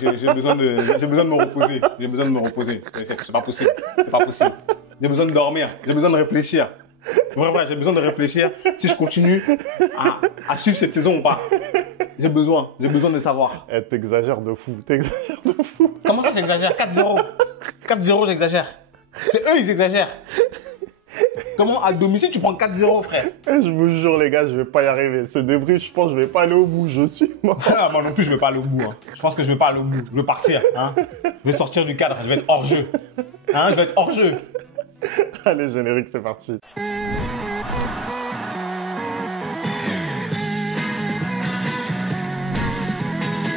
j'ai besoin de me reposer. J'ai besoin de me reposer. C'est pas possible. C'est pas possible. J'ai besoin de dormir. J'ai besoin de réfléchir. Vraiment, j'ai besoin de réfléchir si je continue à suivre cette saison ou pas. J'ai besoin de savoir. Eh, t'exagères de fou, t'exagères de fou. Comment ça, j'exagère? 4-0. 4-0, j'exagère. C'est eux, ils exagèrent. Comment à domicile tu prends 4-0, frère? Eh, je vous jure, les gars, je vais pas y arriver. Ce débrief, je pense que je vais pas aller au bout. Je suis mort. Ah, moi non plus, je vais pas aller au bout. Hein. Je pense que je vais pas aller au bout. Je vais partir. Hein. Je vais sortir du cadre. Je vais être hors jeu. Hein, je vais être hors jeu. Allez, générique, c'est parti.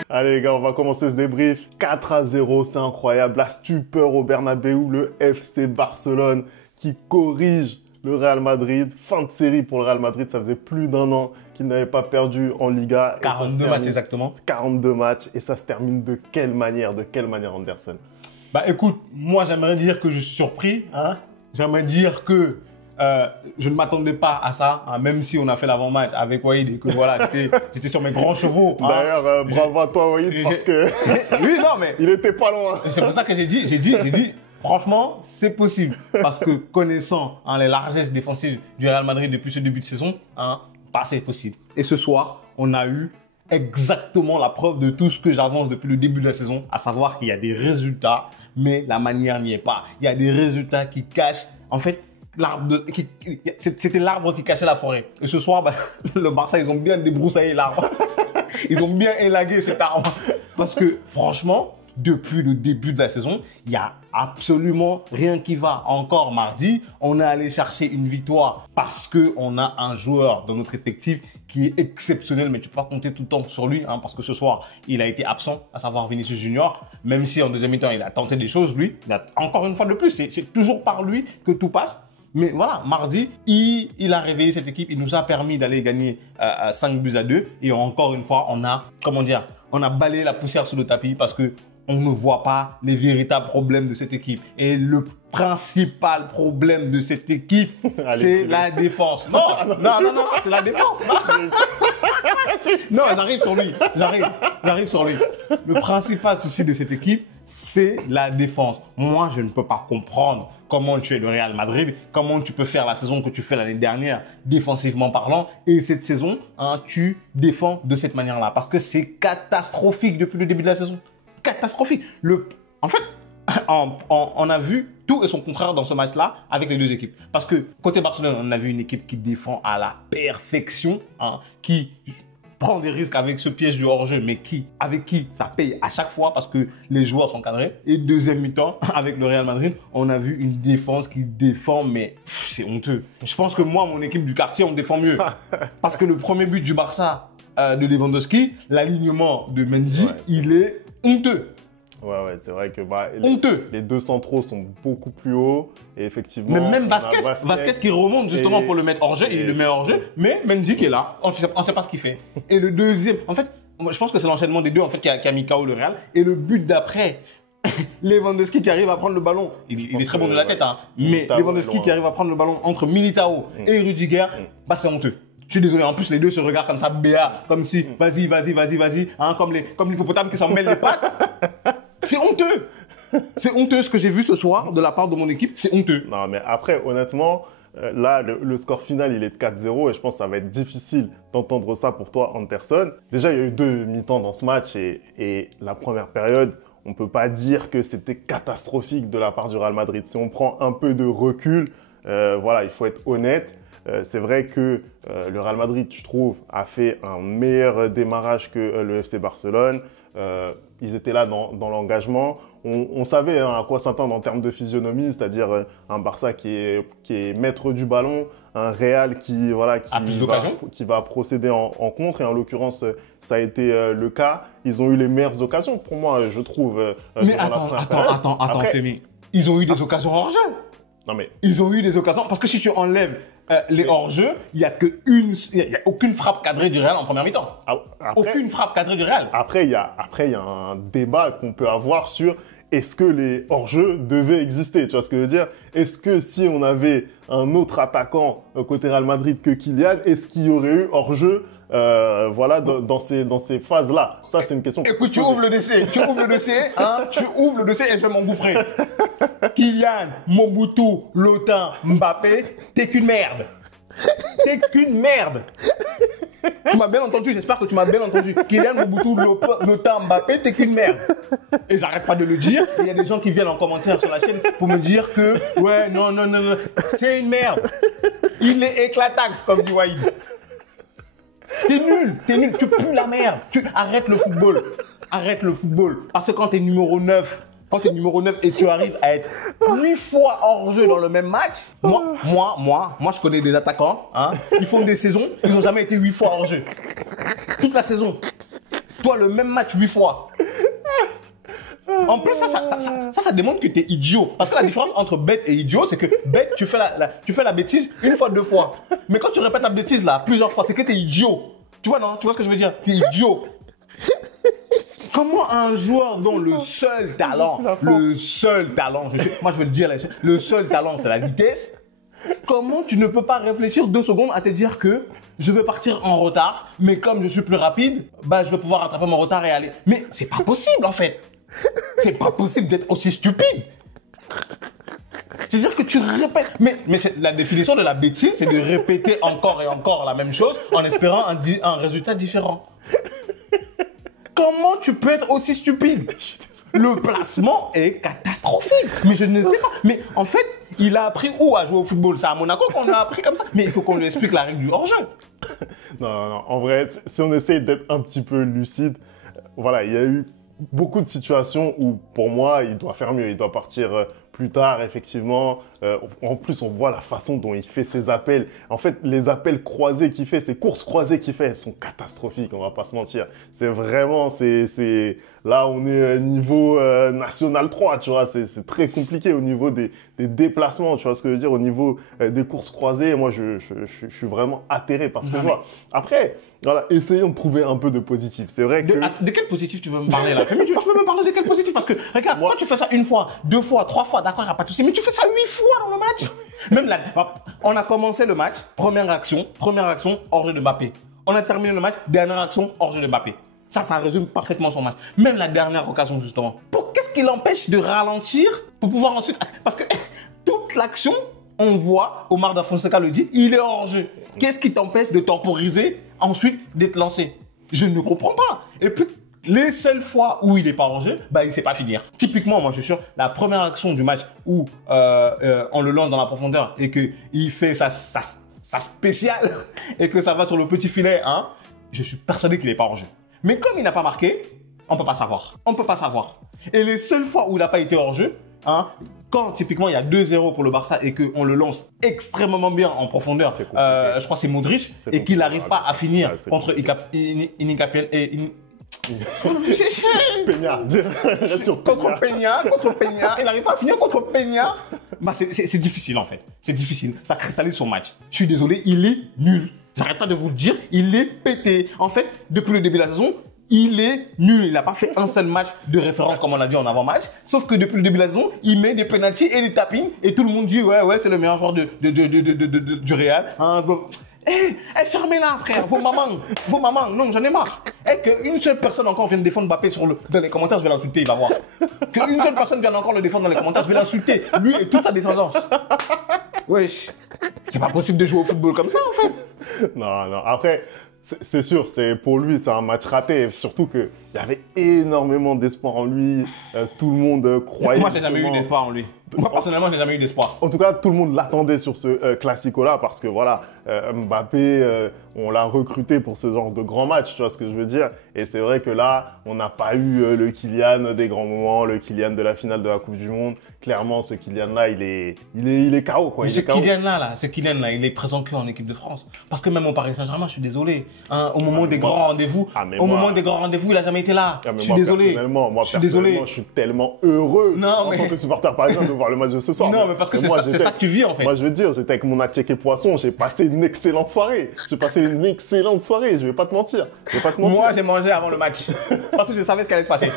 Allez les gars, on va commencer ce débrief. 4-0, c'est incroyable. La stupeur au Bernabéu, le FC Barcelone qui corrige le Real Madrid. Fin de série pour le Real Madrid, ça faisait plus d'un an qu'il n'avait pas perdu en Liga. 42 matchs exactement. 42 matchs et ça se termine de quelle manière Anderson? Bah écoute, moi j'aimerais dire que je suis surpris. Hein. J'aimerais dire que je ne m'attendais pas à ça, hein, même si on a fait l'avant-match avec Wahid et que voilà, j'étais sur mes grands chevaux. Hein. D'ailleurs, bravo à toi Wahid parce que oui, non, mais il était pas loin. C'est pour ça que j'ai dit, franchement, c'est possible. Parce que connaissant hein, les largesses défensives du Real Madrid depuis ce début de saison, hein, bah, c'est possible. Et ce soir, on a eu exactement la preuve de tout ce que j'avance depuis le début de la saison, à savoir qu'il y a des résultats, mais la manière n'y est pas. Il y a des résultats qui cachent, en fait, c'était l'arbre qui cachait la forêt. Et ce soir, bah, le Barça, ils ont bien débroussaillé l'arbre. Ils ont bien élagué cet arbre. Parce que franchement, depuis le début de la saison, il n'y a absolument rien qui va. Encore mardi, on est allé chercher une victoire parce qu'on a un joueur dans notre effectif qui est exceptionnel, mais tu peux pas compter tout le temps sur lui, hein, parce que ce soir, il a été absent, à savoir Vinicius Junior. Même si en deuxième mi-temps, il a tenté des choses, lui, il a encore une fois de plus, c'est toujours par lui que tout passe. Mais voilà, mardi, il a réveillé cette équipe, il nous a permis d'aller gagner 5-2. Et encore une fois, on a balayé la poussière sous le tapis parce que on ne voit pas les véritables problèmes de cette équipe. Et le principal problème de cette équipe, c'est la défense. Non, c'est la défense. Non, j'arrive sur lui. J'arrive sur lui. Le principal souci de cette équipe, c'est la défense. Moi, je ne peux pas comprendre comment tu es le Real Madrid, comment tu peux faire la saison que tu fais l'année dernière, défensivement parlant, et cette saison, hein, tu défends de cette manière-là. Parce que c'est catastrophique depuis le début de la saison. Catastrophique. En fait, on a vu tout et son contraire dans ce match-là avec les deux équipes. Parce que côté Barcelone, on a vu une équipe qui défend à la perfection, hein, qui prend des risques avec ce piège du hors-jeu, mais avec qui ça paye à chaque fois parce que les joueurs sont cadrés. Et deuxième mi-temps, avec le Real Madrid, on a vu une défense qui défend, mais c'est honteux. Je pense que moi, mon équipe du quartier, on défend mieux. Parce que le premier but du Barça de Lewandowski, l'alignement de Mendy, ouais, il est honteux. Ouais, c'est vrai que honteux. Les deux centraux sont beaucoup plus hauts et effectivement. Mais même Vasquez qui remonte justement pour le mettre hors jeu, il le met hors jeu, mais Mendy qui est là, on ne sait pas ce qu'il fait. Et le deuxième, en fait, je pense que c'est l'enchaînement des deux en fait qui a mis KO le Real. Et le but d'après, Lewandowski qui arrive à prendre le ballon, il est très bon de la tête, hein, mais Lewandowski qui arrive à prendre le ballon entre Militao et Rudiger, bah c'est honteux. Je suis désolé, en plus les deux se regardent comme ça, béat, comme si, vas-y, hein, comme l'hippopotame qui s'en mêle les pattes. C'est honteux. C'est honteux ce que j'ai vu ce soir de la part de mon équipe, c'est honteux. Non, mais après, honnêtement, là, le score final, il est de 4-0 et je pense que ça va être difficile d'entendre ça pour toi, Anderson. Déjà, il y a eu 2 mi-temps dans ce match et la première période, on ne peut pas dire que c'était catastrophique de la part du Real Madrid. Si on prend un peu de recul, voilà, il faut être honnête. C'est vrai que le Real Madrid, je trouve, a fait un meilleur démarrage que le FC Barcelone. Ils étaient là dans l'engagement. On savait hein, à quoi s'attendre en termes de physionomie, c'est-à-dire un Barça qui est maître du ballon, un Real qui va procéder en contre. Et en l'occurrence, ça a été le cas. Ils ont eu les meilleures occasions, pour moi, je trouve. Mais attends, Femi. Ils ont eu des occasions hors jeu. Non mais ils ont eu des occasions parce que si tu enlèves les hors-jeux, il y a aucune frappe cadrée du Real en première mi-temps. Aucune frappe cadrée du Real. Après il y a un débat qu'on peut avoir sur est-ce que les hors-jeux devaient exister, tu vois ce que je veux dire? Est-ce que si on avait un autre attaquant côté Real Madrid que Kylian, est-ce qu'il y aurait eu hors-jeu voilà, dans ces phases-là. Ça, c'est une question. Écoute, tu ouvres le dossier, tu ouvres le dossier et je vais m'engouffrer. Kylian, Mobutu, Lotin, Mbappé, t'es qu'une merde. T'es qu'une merde. Tu m'as bien entendu, j'espère que tu m'as bien entendu. Kylian, Mobutu, Lotin, Mbappé, t'es qu'une merde. Et j'arrête pas de le dire. Il y a des gens qui viennent en commentaire sur la chaîne pour me dire que, ouais, non, c'est une merde. Il est éclataxe, comme dit Wahid. T'es nul, tu pues la merde. Arrête le football. Arrête le football. Parce que quand t'es numéro 9, et tu arrives à être 8 fois hors jeu dans le même match, moi, je connais des attaquants, hein, ils font des saisons, ils n'ont jamais été 8 fois hors jeu. Toute la saison. Toi, le même match 8 fois. En plus, ça démontre que t'es idiot. Parce que la différence entre bête et idiot, c'est que bête, tu fais la bêtise une fois, 2 fois. Mais quand tu répètes la bêtise là, plusieurs fois, c'est que t'es idiot. Tu vois, non? Tu vois ce que je veux dire? T'es idiot. Comment un joueur dont le seul talent, moi je veux le dire, le seul talent c'est la vitesse, comment tu ne peux pas réfléchir 2 secondes à te dire que je vais partir en retard, mais comme je suis plus rapide, bah je vais pouvoir rattraper mon retard et aller. Mais c'est pas possible en fait. C'est pas possible d'être aussi stupide. C'est-à-dire que tu répètes. Mais la définition de la bêtise, c'est de répéter encore et encore la même chose en espérant un résultat différent. Comment tu peux être aussi stupide? Le placement est catastrophique. Mais je ne sais pas. Mais en fait, il a appris où à jouer au football? C'est à Monaco qu'on a appris comme ça. Mais il faut qu'on lui explique la règle du hors-jeu. Non. En vrai, si on essaye d'être un petit peu lucide, voilà, il y a eu beaucoup de situations où, pour moi, il doit faire mieux. Il doit partir plus tard, effectivement. En plus, on voit la façon dont il fait ses appels. En fait, les appels croisés qu'il fait, ces courses croisées qu'il fait, elles sont catastrophiques, on va pas se mentir. C'est vraiment, là, on est niveau national 3, tu vois. C'est très compliqué au niveau des déplacements, tu vois ce que je veux dire, au niveau des courses croisées. Moi, je suis vraiment atterré par ce que je vois. Après, voilà, essayons de trouver un peu de positif. C'est vrai que... De quel positif tu veux me parler là? Tu veux me parler de quel positif? Parce que, regarde, moi, tu fais ça 1 fois, 2 fois, 3 fois, d'accord, il n'y a pas de souci, mais tu fais ça 8 fois dans le match. Même là, on a commencé le match, première action, hors-jeu de Mbappé. On a terminé le match, dernière action, hors-jeu de Mbappé. Ça résume parfaitement son match. Même la dernière occasion, justement. Qu'est-ce qui l'empêche de ralentir pour pouvoir ensuite... Parce que toute l'action, on voit, Omar Da Fonseca le dit, il est hors-jeu. Qu'est-ce qui t'empêche de temporiser, ensuite d'être lancé? Je ne comprends pas. Et puis, les seules fois où il n'est pas en jeu, bah, il ne sait pas finir. Typiquement, moi, je suis sûr, la première action du match où on le lance dans la profondeur et qu'il fait sa spéciale et que ça va sur le petit filet, hein, je suis persuadé qu'il n'est pas en jeu. Mais comme il n'a pas marqué, on ne peut pas savoir. Et les seules fois où il n'a pas été hors jeu, hein, quand typiquement il y a 2-0 pour le Barça et qu'on le lance extrêmement bien en profondeur, je crois que c'est Modric, et qu'il n'arrive pas à finir contre Peña. Contre Peña, il n'arrive pas à finir contre Peña. Bah, c'est difficile en fait. C'est difficile. Ça cristallise son match. Je suis désolé, il est nul. J'arrête pas de vous le dire, il est pété. En fait, depuis le début de la saison, il est nul. Il n'a pas fait un seul match de référence comme on a dit en avant-match. Sauf que depuis le début de la saison, il met des penalties et des tapines. Et tout le monde dit, ouais, c'est le meilleur joueur du Real. Hein, bon. Fermez-la, frère, vos mamans, non, j'en ai marre. Qu'une seule personne encore vienne défendre Mbappé dans les commentaires, je vais l'insulter, il va voir. Qu'une seule personne vienne encore le défendre dans les commentaires, je vais l'insulter, lui et toute sa descendance. Wesh, c'est pas possible de jouer au football comme ça, en fait. Non, après, c'est sûr, pour lui, c'est un match raté, surtout qu'il y avait énormément d'espoir en lui, tout le monde croyait... Moi, j'ai jamais eu d'espoir en lui. Moi, personnellement, j'ai jamais eu d'espoir. En tout cas, tout le monde l'attendait sur ce Classico-là parce que voilà, Mbappé, on l'a recruté pour ce genre de grand match, tu vois ce que je veux dire. Et c'est vrai que là, on n'a pas eu le Kylian des grands moments, le Kylian de la finale de la Coupe du Monde. Clairement, ce Kylian-là, il est KO, quoi. Ce Kylian-là, il est présent qu'en équipe de France. Parce que même au Paris Saint-Germain, je suis désolé. Hein, au moment des grands rendez-vous, il a jamais été là. Je suis désolé. Moi, personnellement, je suis tellement heureux en tant que supporter parisien de voir le match de ce soir. Non, mais parce que c'est ça que tu vis, en fait. Moi, je veux dire, j'étais avec mon attiéké poisson, j'ai passé une excellente soirée. Je vais pas te mentir. Moi, j'ai mangé avant le match. Parce que je savais ce qui allait se passer.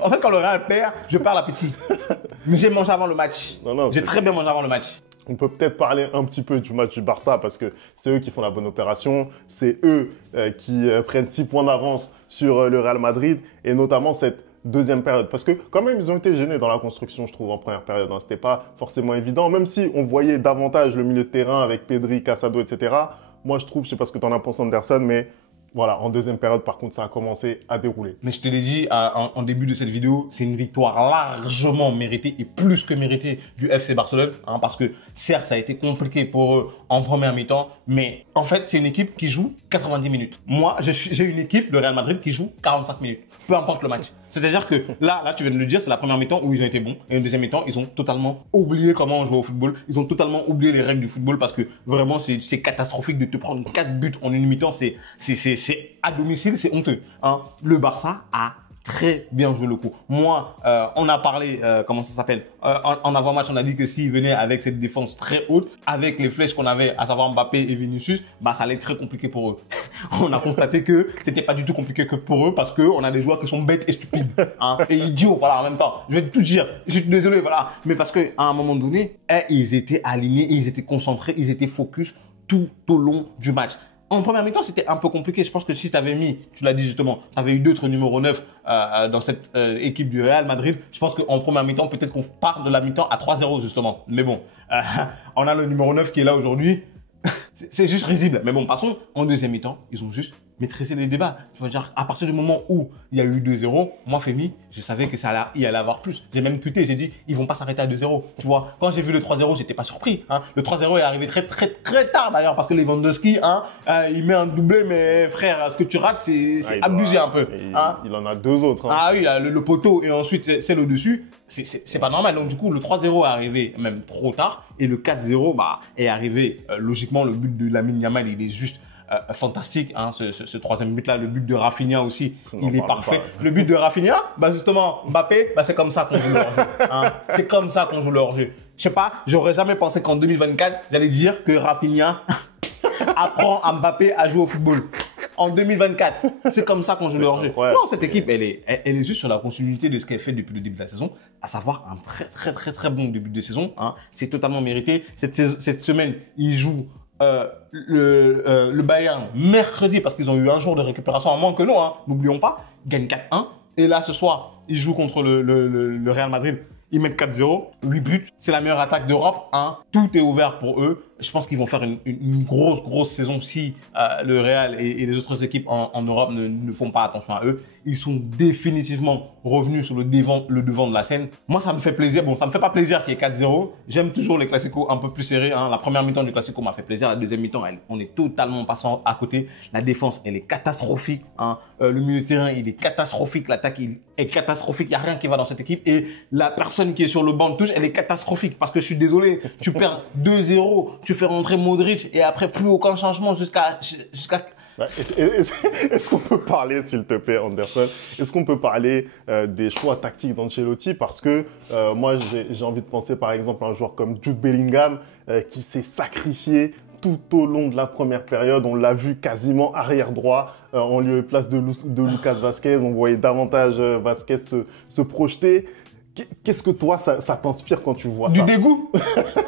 En fait, quand le Real perd, je perds l'appétit. Mais j'ai mangé avant le match. J'ai très bien mangé avant le match. On peut peut-être parler un petit peu du match du Barça parce que c'est eux qui font la bonne opération, c'est eux qui prennent 6 points d'avance sur le Real Madrid et notamment cette deuxième période. Parce que quand même, ils ont été gênés dans la construction, je trouve, en première période. Hein. C'était pas forcément évident, même si on voyait davantage le milieu de terrain avec Pedri, Casado, etc. Moi, je trouve, je sais pas ce que tu en as pensé, Anderson, mais voilà, en deuxième période, par contre, ça a commencé à dérouler. Mais je te l'ai dit en début de cette vidéo, c'est une victoire largement méritée et plus que méritée du FC Barcelone. Hein, parce que certes, ça a été compliqué pour eux en première mi-temps, mais en fait, c'est une équipe qui joue 90 minutes. Moi, j'ai une équipe, le Real Madrid, qui joue 45 minutes. Peu importe le match. C'est-à-dire que là, tu viens de le dire, c'est la première mi-temps où ils ont été bons. Et une deuxième mi-temps, ils ont totalement oublié comment on joue au football. Ils ont totalement oublié les règles du football parce que vraiment, c'est catastrophique de te prendre 4 buts en une mi-temps. C'est à domicile, c'est honteux. Hein. Le Barça a très bien joué le coup. Moi, on a parlé, comment ça s'appelle, en avant-match, on a dit que s'ils venaient avec cette défense très haute, avec les flèches qu'on avait, à savoir Mbappé et Vinicius, bah ça allait être très compliqué pour eux. On a constaté que c'était pas du tout compliqué que pour eux parce que on a des joueurs qui sont bêtes et stupides, hein, et idiots, voilà, en même temps. Je vais tout dire, je suis désolé, voilà, mais parce que à un moment donné, ils étaient alignés, ils étaient concentrés, ils étaient focus tout au long du match. En première mi-temps, c'était un peu compliqué. Je pense que si tu avais mis, tu l'as dit justement, tu avais eu d'autres numéro 9 dans cette équipe du Real Madrid, je pense qu'en première mi-temps, peut-être qu'on part de la mi-temps à 3-0 justement. Mais bon, on a le numéro 9 qui est là aujourd'hui. C'est juste risible. Mais bon, passons. En deuxième mi-temps, ils ont juste maîtrisé les débats. Tu vas dire, à partir du moment où il y a eu 2-0, moi, Femi, je savais que il allait avoir plus. J'ai même tweeté, j'ai dit, ils vont pas s'arrêter à 2-0. Tu vois, quand j'ai vu le 3-0, j'étais pas surpris. Hein. Le 3-0 est arrivé très tard d'ailleurs, parce que Lewandowski, hein, il met un doublé, mais frère, ce que tu rates, c'est abusé un peu. Hein. Il en a 2 autres. Hein. Ah oui, le poteau et ensuite celle au-dessus, c'est pas normal. Donc du coup, le 3-0 est arrivé même trop tard et le 4-0 est arrivé logiquement. Le but de Lamine Yamal, il est juste fantastique, hein, ce troisième but là, le but de Rafinha aussi, il est parfait. Le but de Rafinha, bah justement, Mbappé, bah c'est comme ça qu'on joue le hors-jeu. Hein. C'est comme ça qu'on joue le hors-jeu. Je sais pas, j'aurais jamais pensé qu'en 2024, j'allais dire que Rafinha apprend à Mbappé à jouer au football. En 2024, c'est comme ça qu'on joue le hors-jeu. Non, cette équipe, elle est juste sur la continuité de ce qu'elle fait depuis le début de la saison, à savoir un très bon début de saison. Hein. C'est totalement mérité. Cette semaine, ils jouent le Bayern mercredi parce qu'ils ont eu un jour de récupération en moins que nous, hein, n'oublions pas, ils gagnent 4-1. Et là, ce soir, ils jouent contre le Real Madrid. Ils mettent 4-0, 8 buts. C'est la meilleure attaque d'Europe. Hein. Tout est ouvert pour eux. Je pense qu'ils vont faire une grosse saison si le Real et les autres équipes en Europe ne font pas attention à eux. Ils sont définitivement revenus sur le devant de la scène. Moi, ça me fait plaisir. Bon, ça me fait pas plaisir qu'il y ait 4-0. J'aime toujours les classicos un peu plus serrés. Hein. La première mi-temps du classico m'a fait plaisir. La deuxième mi-temps, on est totalement passant à côté. La défense, elle est catastrophique. Hein. Le milieu de terrain, il est catastrophique. L'attaque, il est catastrophique. Il n'y a rien qui va dans cette équipe. Et la personne qui est sur le banc de touche, elle est catastrophique. Parce que je suis désolé, tu perds 2-0. Tu fais rentrer Modric et après plus aucun changement jusqu'à... Est-ce qu'on peut parler, s'il te plaît, Anderson, est-ce qu'on peut parler des choix tactiques d'Ancelotti? Parce que moi, j'ai envie de penser par exemple à un joueur comme Jude Bellingham qui s'est sacrifié tout au long de la première période. On l'a vu quasiment arrière droit en lieu et place de Lucas Vazquez. On voyait davantage Vazquez se projeter. Qu'est-ce que toi, ça t'inspire quand tu vois ça? Du dégoût.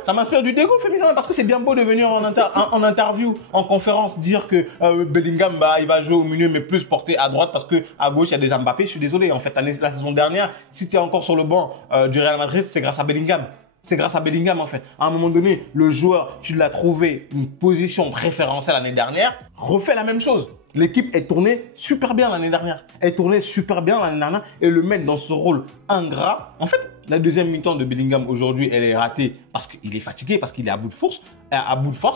Ça m'inspire du dégoût féminin parce que c'est bien beau de venir en interview, en conférence, dire que Bellingham, il va jouer au milieu mais plus porté à droite parce que à gauche, il y a des Mbappé. Je suis désolé. En fait, la saison dernière, si tu es encore sur le banc du Real Madrid, c'est grâce à Bellingham. C'est grâce à Bellingham, en fait. À un moment donné, le joueur, tu l'as trouvé une position préférentielle l'année dernière, refais la même chose. L'équipe est tournée super bien l'année dernière. Elle tournait super bien l'année dernière et le mettre dans ce rôle ingrat. En fait, la deuxième mi-temps de Bellingham aujourd'hui, elle est ratée parce qu'il est fatigué, parce qu'il est à bout de force,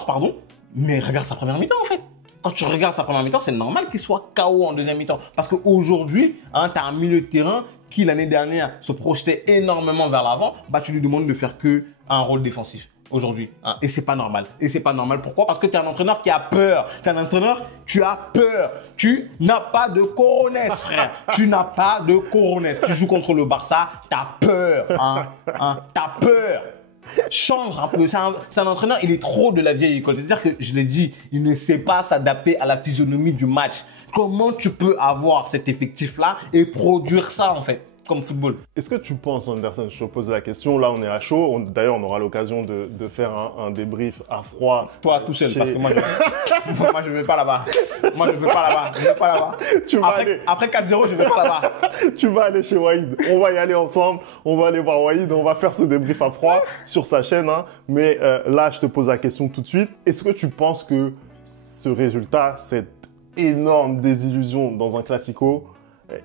pardon. Mais regarde sa première mi-temps, en fait. Quand tu regardes sa première mi-temps, c'est normal qu'il soit KO en deuxième mi-temps. Parce qu'aujourd'hui, hein, tu as un milieu de terrain qui, l'année dernière, se projetait énormément vers l'avant. Bah, tu lui demandes de faire que un rôle défensif aujourd'hui. Hein. Et c'est pas normal. Et c'est pas normal. Pourquoi? Parce que tu es un entraîneur qui a peur. Tu es un entraîneur, tu as peur. Tu n'as pas de coronesse, frère. Tu n'as pas de coronesse. Tu joues contre le Barça, tu as peur. Hein. Tu as peur. Change un peu. C'est un entraîneur, il est trop de la vieille école. C'est-à-dire que, je l'ai dit, il ne sait pas s'adapter à la physionomie du match. Comment tu peux avoir cet effectif-là et produire ça, en fait? comme football. Est-ce que tu penses, Anderson, je te pose la question, là on est à chaud, d'ailleurs on aura l'occasion de faire un débrief à froid. Toi tout seul, parce que moi je ne vais pas là-bas. Moi je ne vais pas là-bas, je vais pas là-bas. Après 4-0, je ne vais pas là-bas. Tu vas aller chez Wahid, on va y aller ensemble, on va aller voir Wahid, on va faire ce débrief à froid sur sa chaîne. Hein. Mais là, je te pose la question tout de suite. Est-ce que tu penses que ce résultat, cette énorme désillusion dans un Classico,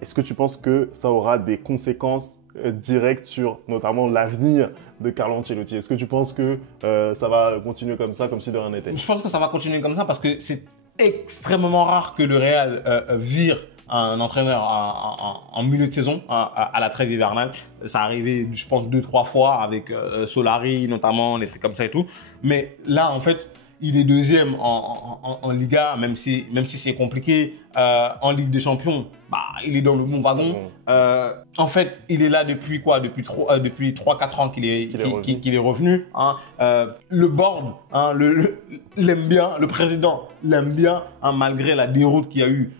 est-ce que tu penses que ça aura des conséquences directes sur notamment l'avenir de Carlo Ancelotti? Est-ce que tu penses que ça va continuer comme ça, comme si de rien n'était? Je pense que ça va continuer comme ça parce que c'est extrêmement rare que le Real vire un entraîneur en milieu de saison à la trêve hivernale. Ça arrivait, je pense, 2-3 fois avec Solari notamment, des trucs comme ça et tout. Mais là, en fait, il est deuxième en Liga, même si c'est compliqué. En Ligue des Champions, bah, il est dans le bon wagon. En fait, il est là depuis quoi? Depuis 3-4 ans qu'il est revenu. Hein. Le board, hein, l'aime bien, le président l'aime bien, hein, malgré la déroute qu'il y a eu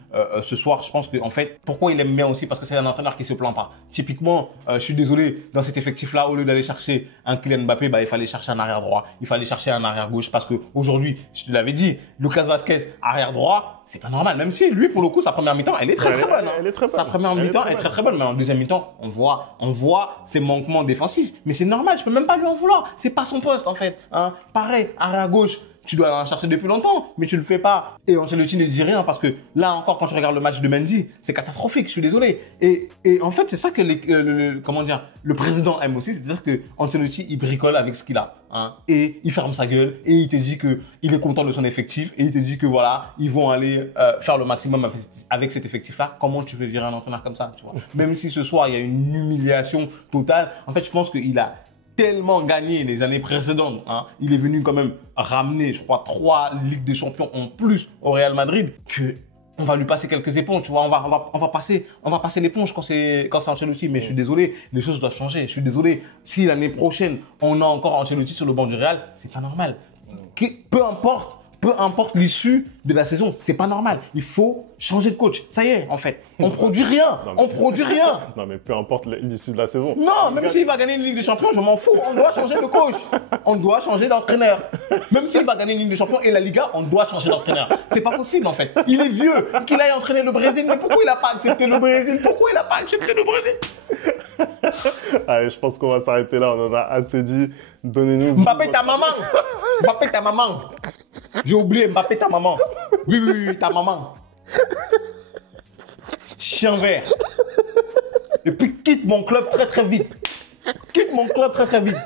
ce soir. Je pense que, en fait, pourquoi il aime bien aussi? Parce que c'est un entraîneur qui se plaint pas. Typiquement, je suis désolé, dans cet effectif-là, au lieu d'aller chercher un Kylian Mbappé, bah, il fallait chercher un arrière droit, il fallait chercher un arrière gauche, parce que aujourd'hui, je te l'avais dit, Lucas Vazquez, arrière droit, c'est pas normal. Même si lui, pour le coup, sa première mi-temps, elle est très très bonne. Hein. Elle est très bonne. Sa première mi-temps est très très bonne, mais en deuxième mi-temps, on voit ses manquements défensifs. Mais c'est normal, je peux même pas lui en vouloir. C'est pas son poste en fait. Hein. Pareil, arrière gauche. Tu dois en chercher depuis longtemps, mais tu le fais pas. Et Ancelotti ne dit rien parce que là encore, quand tu regardes le match de Mendy, c'est catastrophique. Je suis désolé. Et en fait, c'est ça que le président aime aussi, c'est-à-dire que Ancelotti il bricole avec ce qu'il a, hein, et il ferme sa gueule et il te dit que il est content de son effectif et il te dit que voilà, ils vont aller faire le maximum avec cet effectif-là. Comment tu veux virer un entraîneur comme ça, tu vois? Même si ce soir il y a une humiliation totale. En fait, je pense qu'il a tellement gagné les années précédentes, hein. Il est venu quand même ramener, je crois, 3 Ligues des Champions en plus au Real Madrid, que on va lui passer quelques éponges, tu vois, on va passer l'éponge quand c'est Ancelotti, mais je suis désolé, les choses doivent changer. Je suis désolé, si l'année prochaine on a encore Ancelotti sur le banc du Real, c'est pas normal. Peu importe l'issue de la saison, c'est pas normal. Il faut changer de coach. Ça y est, en fait. On produit rien. On produit rien. Non, mais peu importe l'issue de la saison. Non, même s'il va gagner une Ligue des Champions, je m'en fous. On doit changer de coach. On doit changer d'entraîneur. Même s'il va gagner une Ligue des Champions et la Liga, on doit changer d'entraîneur. C'est pas possible, en fait. Il est vieux. Qu'il aille entraîner le Brésil. Mais pourquoi il n'a pas accepté le Brésil? Pourquoi il n'a pas accepté le Brésil? Allez, je pense qu'on va s'arrêter là. On en a assez dit. Donnez-nous. Mbappé, ta maman. Mbappé, ta maman. J'ai oublié Mbappé, ta maman. Oui, ta maman. Chien vert. Et puis quitte mon club très très vite. Quitte mon club très très vite.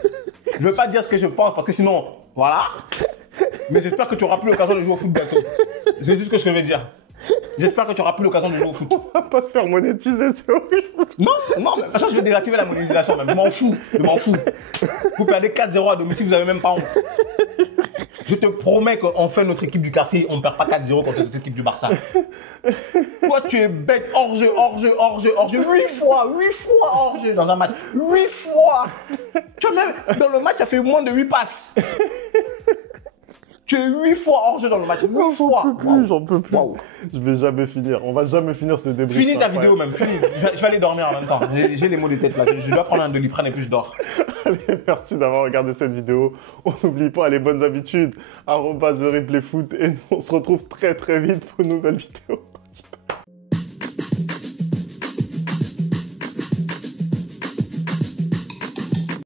Je ne veux pas dire ce que je pense parce que sinon, voilà. Mais j'espère que tu n'auras plus l'occasion de jouer au foot bientôt. C'est juste ce que je vais dire. J'espère que tu n'auras plus l'occasion de jouer au foot. On va pas se faire monétiser, c'est horrible. Non, mais de toute façon, je vais désactiver la monétisation même. Je m'en fous. Vous perdez 4-0 à domicile, vous n'avez même pas honte. Je te promets qu'on fait notre équipe du quartier, on ne perd pas 4-0 contre cette équipe du Barça. Toi, tu es bête, hors-jeu. 8 fois hors-jeu dans un match. 8 fois. Tu vois, même dans le match, tu as fait moins de 8 passes. Tu es 8 fois hors-jeu dans le match. 8 fois. J'en peux plus. Wow. Je vais jamais finir. On va jamais finir ce débrief. Finis ta vidéo même. Finis. Je vais aller dormir en même temps. J'ai les maux de tête là. Je dois prendre un Doliprane et puis je dors. Allez, merci d'avoir regardé cette vidéo. On n'oublie pas les bonnes habitudes. @TheReplayFoot. Et nous, on se retrouve très très vite pour une nouvelle vidéo.